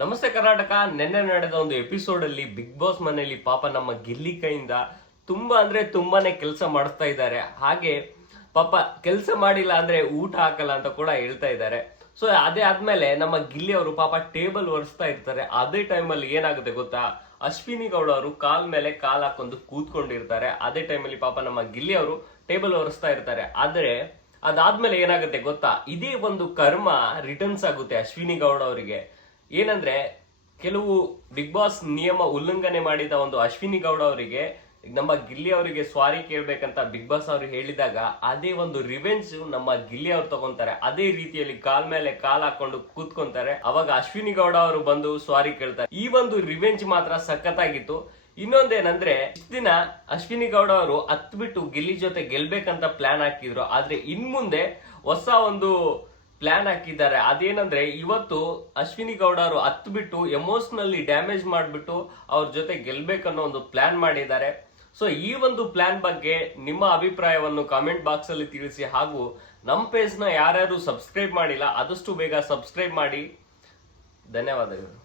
ನಮಸ್ತೆ ಕರ್ನಾಟಕ. ನಿನ್ನೆ ನಡೆದ ಒಂದು ಎಪಿಸೋಡ್ ಅಲ್ಲಿ ಬಿಗ್ ಬಾಸ್ ಮನೆಯಲ್ಲಿ ಪಾಪ ನಮ್ಮ ಗಿಲ್ಲಿ ಕೈಯಿಂದ ತುಂಬಾನೇ ಕೆಲಸ ಮಾಡಿಸ್ತಾ ಇದ್ದಾರೆ. ಹಾಗೆ ಪಾಪ ಕೆಲಸ ಮಾಡಿಲ್ಲ ಅಂದ್ರೆ ಊಟ ಹಾಕಲ್ಲ ಅಂತ ಕೂಡ ಹೇಳ್ತಾ ಇದ್ದಾರೆ. ಸೊ ಅದೇ ಆದ್ಮೇಲೆ ನಮ್ಮ ಗಿಲ್ಲಿ ಅವರು ಪಾಪ ಟೇಬಲ್ ಒರೆಸ್ತಾ ಇರ್ತಾರೆ. ಅದೇ ಟೈಮಲ್ಲಿ ಏನಾಗುತ್ತೆ ಗೊತ್ತಾ, ಅಶ್ವಿನಿ ಗೌಡ ಅವರು ಕಾಲ್ ಮೇಲೆ ಕಾಲ್ ಹಾಕೊಂಡು ಕೂತ್ಕೊಂಡಿರ್ತಾರೆ. ಅದೇ ಟೈಮಲ್ಲಿ ಪಾಪ ನಮ್ಮ ಗಿಲ್ಲಿ ಅವರು ಟೇಬಲ್ ಒರೆಸ್ತಾ ಇರ್ತಾರೆ. ಆದ್ರೆ ಅದಾದ್ಮೇಲೆ ಏನಾಗುತ್ತೆ ಗೊತ್ತಾ, ಇದೇ ಒಂದು ಕರ್ಮ ರಿಟರ್ನ್ಸ್ ಆಗುತ್ತೆ ಅಶ್ವಿನಿ ಗೌಡ ಅವರಿಗೆ. ಏನಂದ್ರೆ ಕೆಲವು ಬಿಗ್ ಬಾಸ್ ನಿಯಮ ಉಲ್ಲಂಘನೆ ಮಾಡಿದ ಒಂದು ಅಶ್ವಿನಿ ಗೌಡ ಅವರಿಗೆ ನಮ್ಮ ಗಿಲ್ಲಿ ಅವರಿಗೆ ಸ್ವಾರಿ ಕೇಳ್ಬೇಕಂತ ಬಿಗ್ ಬಾಸ್ ಅವರು ಹೇಳಿದಾಗ ಅದೇ ಒಂದು ರಿವೆಂಜ್ ನಮ್ಮ ಗಿಲ್ಲಿ ಅವ್ರು ತಗೊಂತಾರೆ. ಅದೇ ರೀತಿಯಲ್ಲಿ ಕಾಲ್ ಮೇಲೆ ಕಾಲ್ ಹಾಕೊಂಡು ಕೂತ್ಕೊಂತಾರೆ. ಅವಾಗ ಅಶ್ವಿನಿ ಗೌಡ ಅವರು ಬಂದು ಸ್ವಾರಿ ಕೇಳ್ತಾರೆ. ಈ ಒಂದು ರಿವೆಂಜ್ ಮಾತ್ರ ಸಖತ್ತಾಗಿತ್ತು. ಇನ್ನೊಂದೇನಂದ್ರೆ ಇಷ್ಟ ದಿನ ಅಶ್ವಿನಿ ಗೌಡ ಅವರು ಹತ್ಬಿಟ್ಟು ಗಿಲ್ಲಿ ಜೊತೆ ಗೆಲ್ಬೇಕಂತ ಪ್ಲಾನ್ ಹಾಕಿದ್ರು. ಆದ್ರೆ ಇನ್ ಮುಂದೆ ಹೊಸ ಒಂದು ಪ್ಲಾನ್ ಹಾಕಿದ್ದಾರೆ. ಅದೇನಂದ್ರೆ ಇವತ್ತು ಅಶ್ವಿನಿ ಗೌಡ ಅವರು ಹತ್ಬಿಟ್ಟು ಎಮೋಷನಲಿ ಡ್ಯಾಮೇಜ್ ಮಾಡ್ಬಿಟ್ಟು ಅವ್ರ ಜೊತೆ ಗೆಲ್ಬೇಕನ್ನೋ ಒಂದು ಪ್ಲಾನ್ ಮಾಡಿದ್ದಾರೆ. ಸೊ ಈ ಒಂದು ಪ್ಲಾನ್ ಬಗ್ಗೆ ನಿಮ್ಮ ಅಭಿಪ್ರಾಯವನ್ನು ಕಾಮೆಂಟ್ ಬಾಕ್ಸ್ ಅಲ್ಲಿ ತಿಳಿಸಿ. ಹಾಗೂ ನಮ್ಮ ಪೇಜ್ ನ ಯಾರ್ಯಾರು ಸಬ್ಸ್ಕ್ರೈಬ್ ಮಾಡಿಲ್ಲ ಆದಷ್ಟು ಬೇಗ ಸಬ್ಸ್ಕ್ರೈಬ್ ಮಾಡಿ. ಧನ್ಯವಾದಗಳು.